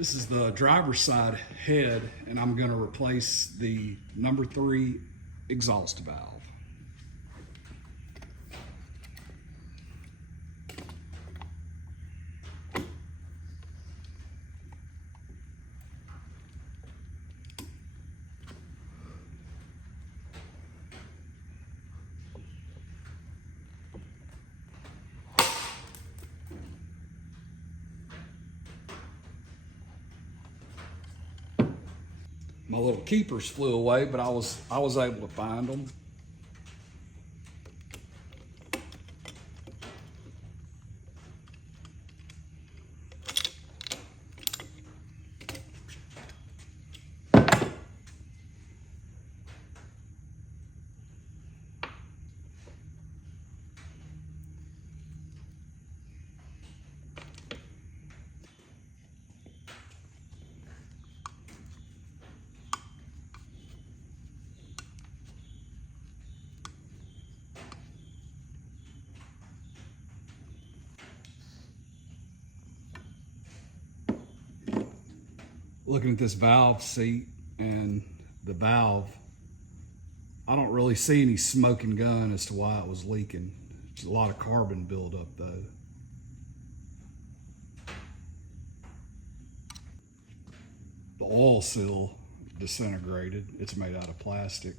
This is the driver's side head, and I'm going to replace the number 3 exhaust valve. My little keepers flew away, but I was able to find them. Looking at this valve seat and the valve, I don't really see any smoking gun as to why it was leaking. There's a lot of carbon buildup though. The oil seal disintegrated. It's made out of plastic.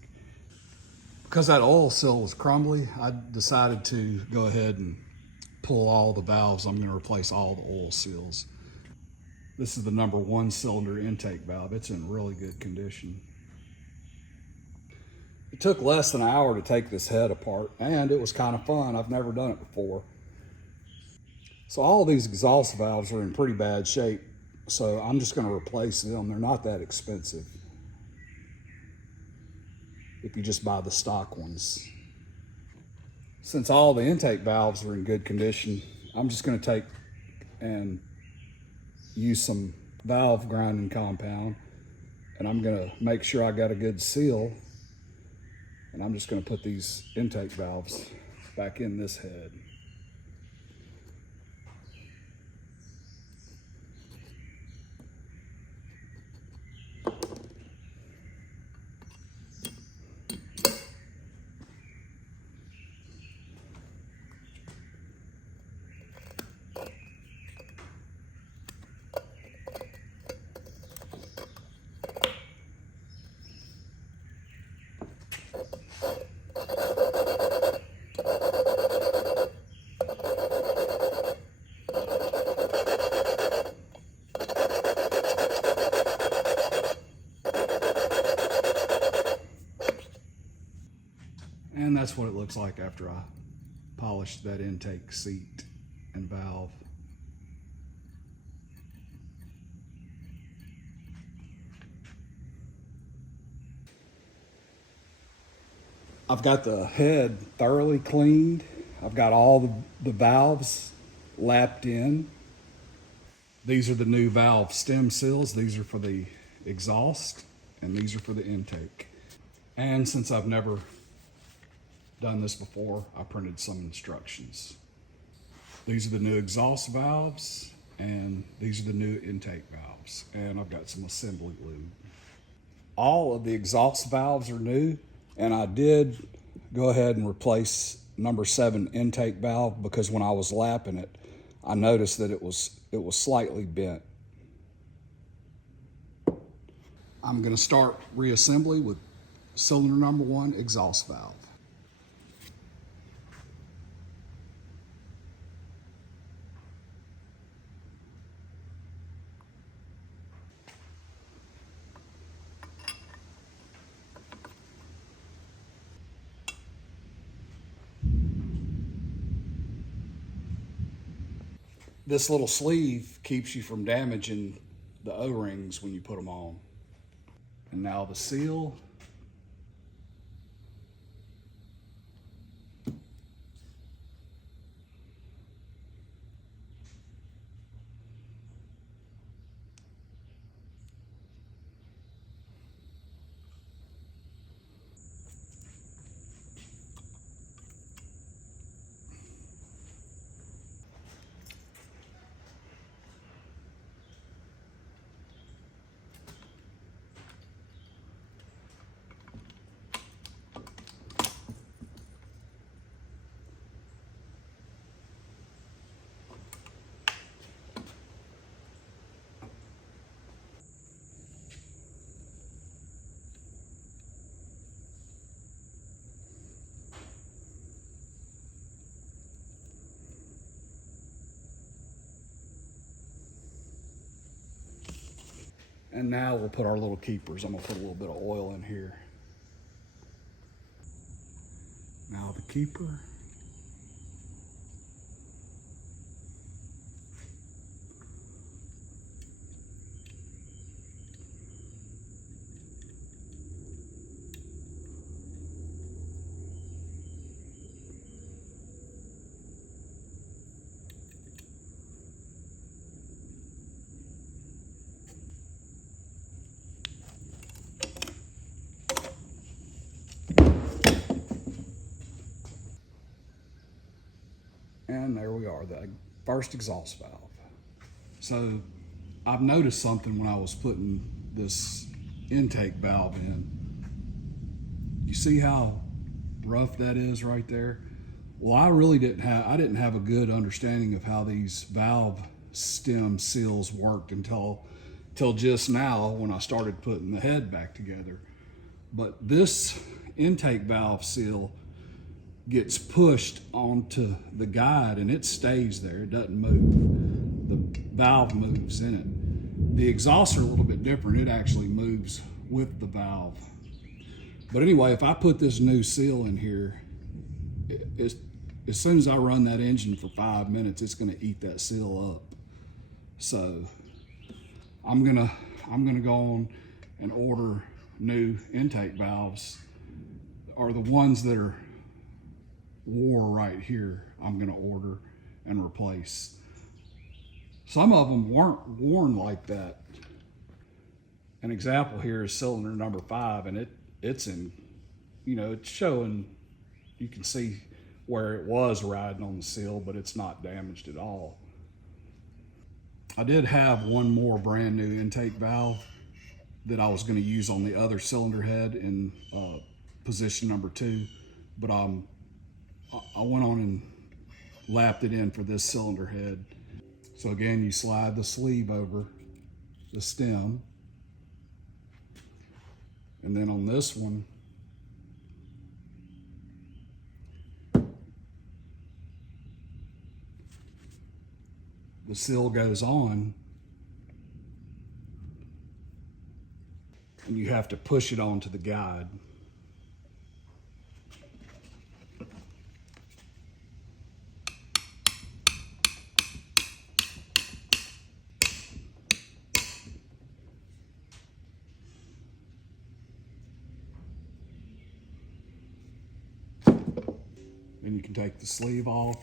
Because that oil seal was crumbly, I decided to go ahead and pull all the valves. I'm going to replace all the oil seals. This is the number 1 cylinder intake valve. It's in really good condition. It took less than an hour to take this head apart, and it was kind of fun. I've never done it before. So all of these exhaust valves are in pretty bad shape, so I'm just going to replace them. They're not that expensive if you just buy the stock ones. Since all the intake valves are in good condition, I'm just going to take and use some valve grinding compound, and I'm going to make sure I got a good seal, and I'm just going to put these intake valves back in this head. And that's what it looks like after I polished that intake seat and valve. I've got the head thoroughly cleaned. I've got all the valves lapped in. These are the new valve stem seals. These are for the exhaust, and these are for the intake. And since I've never done this before, I printed some instructions. These are the new exhaust valves, and these are the new intake valves. And I've got some assembly lube. All of the exhaust valves are new, and I did go ahead and replace number 7 intake valve because when I was lapping it, I noticed that it was slightly bent. I'm going to start reassembly with cylinder number 1 exhaust valve. This little sleeve keeps you from damaging the O-rings when you put them on. And now the seal. And now we'll put our little keepers. I'm gonna put a little bit of oil in here. Now the keeper. And there we are, the first exhaust valve. So I've noticed something when I was putting this intake valve in. You see how rough that is right there? Well, I really didn't have a good understanding of how these valve stem seals worked until just now when I started putting the head back together. But this intake valve seal gets pushed onto the guide and it stays there. It doesn't move. The valve moves in it. The exhausts are a little bit different. It actually moves with the valve. But anyway, if I put this new seal in here, as soon as I run that engine for 5 minutes, it's gonna eat that seal up. So I'm gonna go on and order new intake valves, or the ones that are wore right here. I'm gonna order and replace. Some of them weren't worn like that. An example here is cylinder number 5, and it's in, it's showing, you can see where it was riding on the seal, but it's not damaged at all. I did have one more brand new intake valve that I was going to use on the other cylinder head in position number 2, but I went on and lapped it in for this cylinder head. So again, you slide the sleeve over the stem, and then on this one, the seal goes on, and you have to push it onto the guide. And you can take the sleeve off.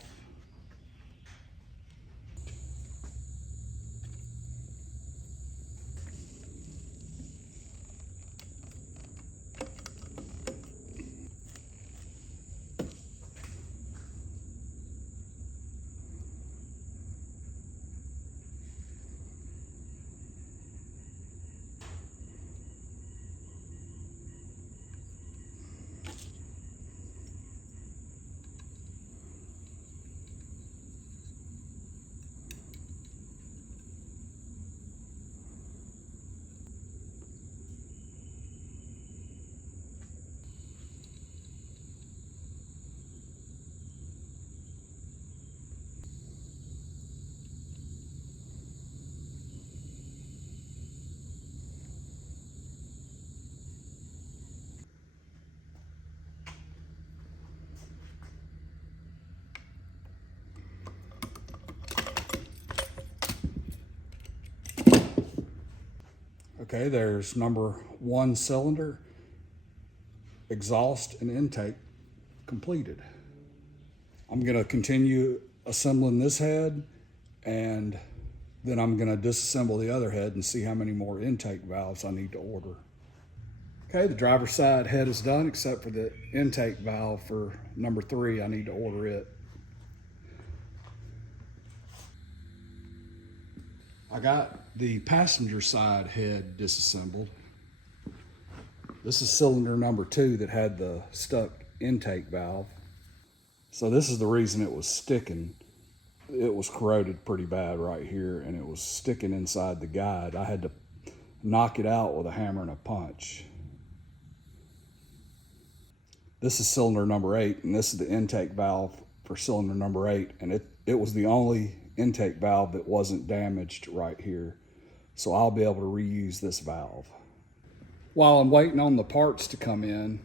Okay, there's number 1 cylinder, exhaust and intake completed. I'm gonna continue assembling this head, and then I'm gonna disassemble the other head and see how many more intake valves I need to order. Okay, the driver's side head is done except for the intake valve for number 3. I need to order it. I got the passenger side head disassembled. This is cylinder number 2 that had the stuck intake valve. So this is the reason it was sticking. It was corroded pretty bad right here, and it was sticking inside the guide. I had to knock it out with a hammer and a punch. This is cylinder number 8, and this is the intake valve for cylinder number 8, and it was the only intake valve that wasn't damaged right here. so I'll be able to reuse this valve. While I'm waiting on the parts to come in,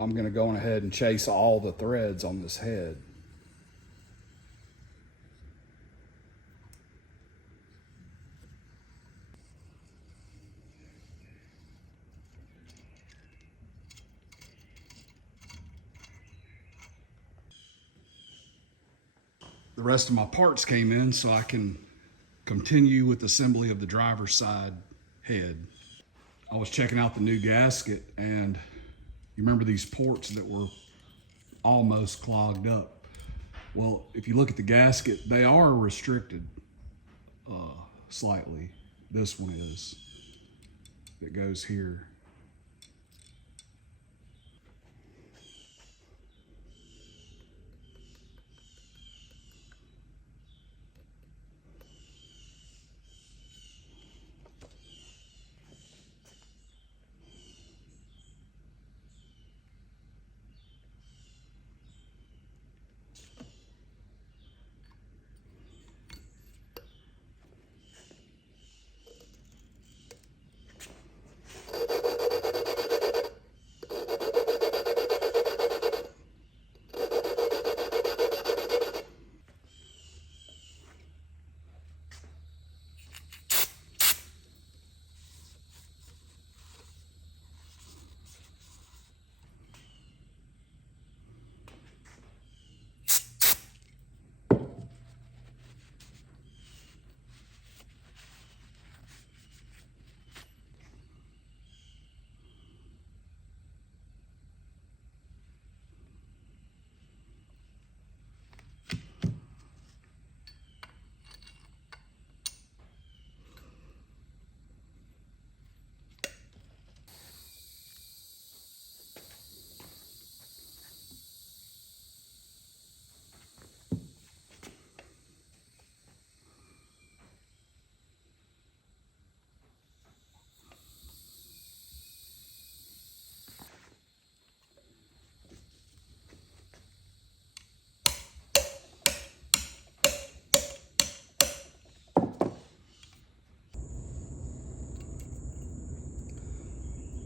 I'm going to go on ahead and chase all the threads on this head. The rest of my parts came in so I can continue with the assembly of the driver's side head. I was checking out the new gasket, and you remember these ports that were almost clogged up. Well, if you look at the gasket, they are restricted slightly. This one is, that goes here.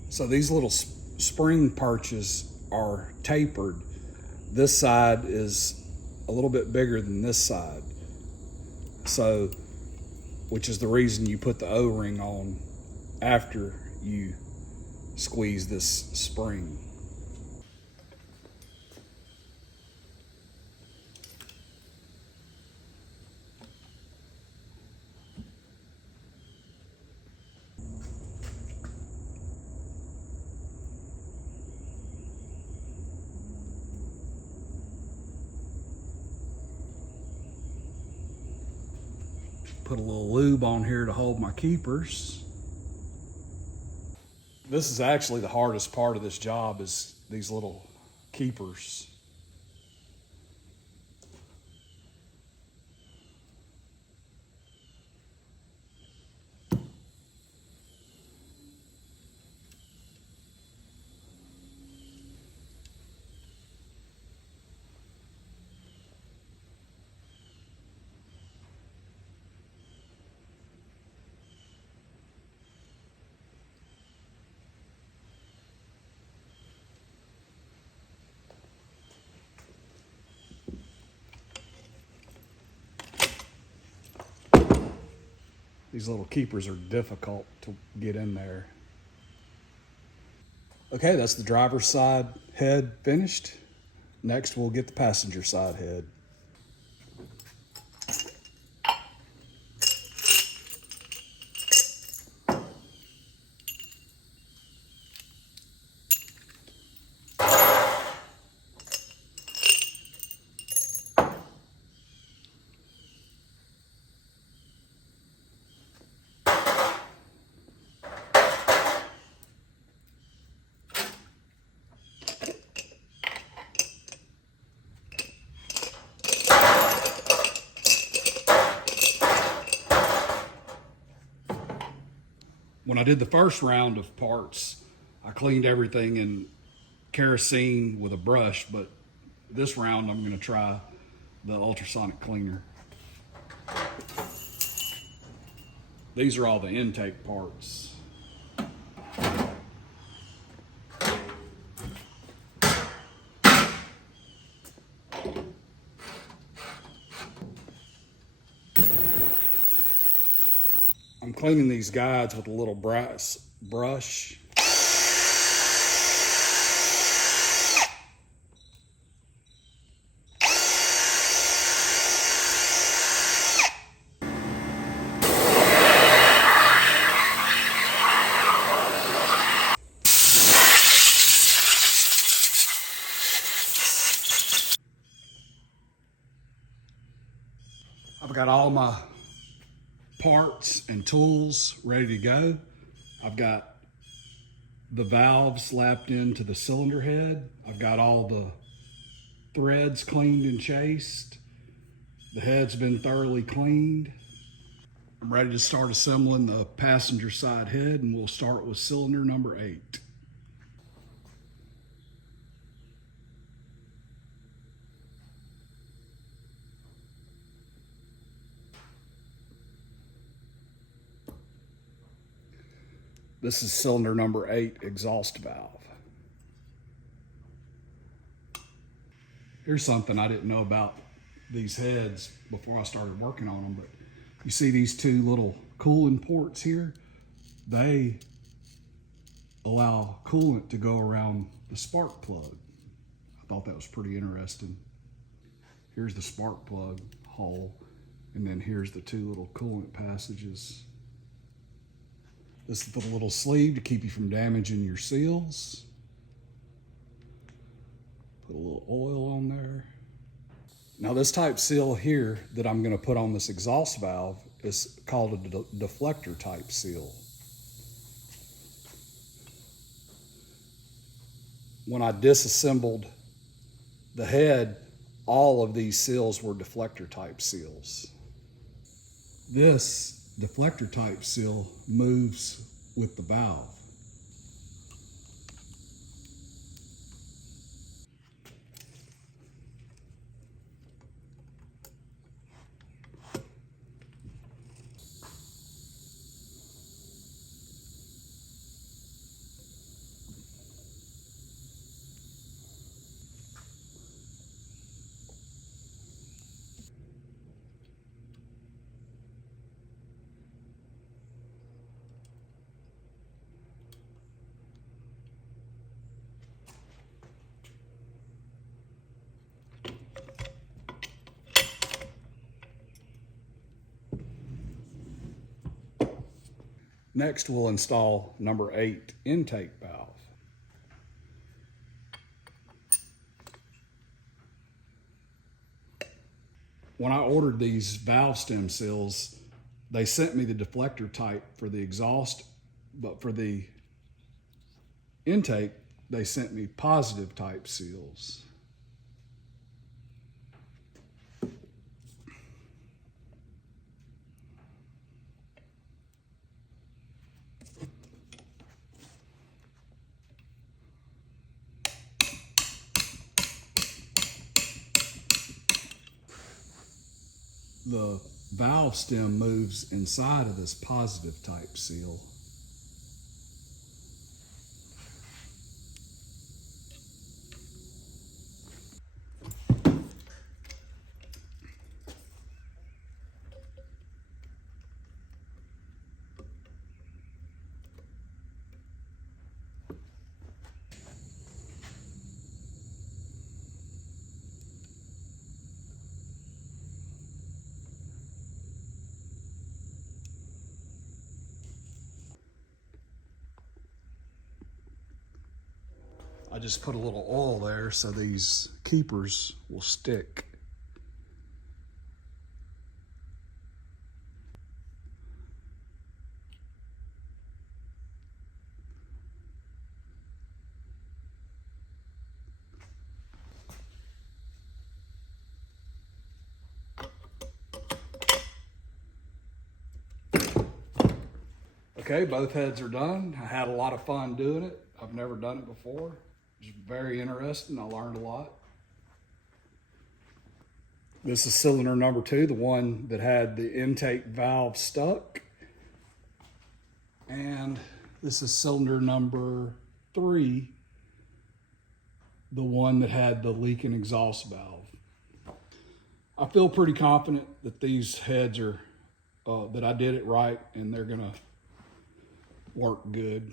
So these little spring perches are tapered. This side is a little bit bigger than this side. So, which is the reason you put the O-ring on after you squeeze this spring. Put a little lube on here to hold my keepers. This is actually the hardest part of this job, is these little keepers. These little keepers are difficult to get in there. Okay, that's the driver's side head finished. Next, we'll get the passenger side head. When I did the first round of parts, I cleaned everything in kerosene with a brush, but this round I'm gonna try the ultrasonic cleaner. These are all the intake parts. I'm cleaning these guides with a little brass brush. I've got all my parts and tools ready to go. I've got the valves slapped into the cylinder head. I've got all the threads cleaned and chased. The head's been thoroughly cleaned. I'm ready to start assembling the passenger side head, and we'll start with cylinder number 8. This is cylinder number 8 exhaust valve. Here's something I didn't know about these heads before I started working on them, but you see these two little coolant ports here? They allow coolant to go around the spark plug. I thought that was pretty interesting. Here's the spark plug hole, and then here's the two little coolant passages. This is the little sleeve to keep you from damaging your seals. Put a little oil on there. Now this type seal here that I'm going to put on this exhaust valve is called a deflector type seal. When I disassembled the head, all of these seals were deflector type seals. This deflector type seal moves with the valve. Next, we'll install number 8 intake valve. When I ordered these valve stem seals, they sent me the deflector type for the exhaust, but for the intake, they sent me positive type seals. The valve stem moves inside of this positive type seal. I just put a little oil there so these keepers will stick. Okay, both heads are done. I had a lot of fun doing it. I've never done it before. It was very interesting. I learned a lot. This is cylinder number 2, the one that had the intake valve stuck. And this is cylinder number 3, the one that had the leaking exhaust valve. I feel pretty confident that these heads are, that I did it right and they're gonna work good.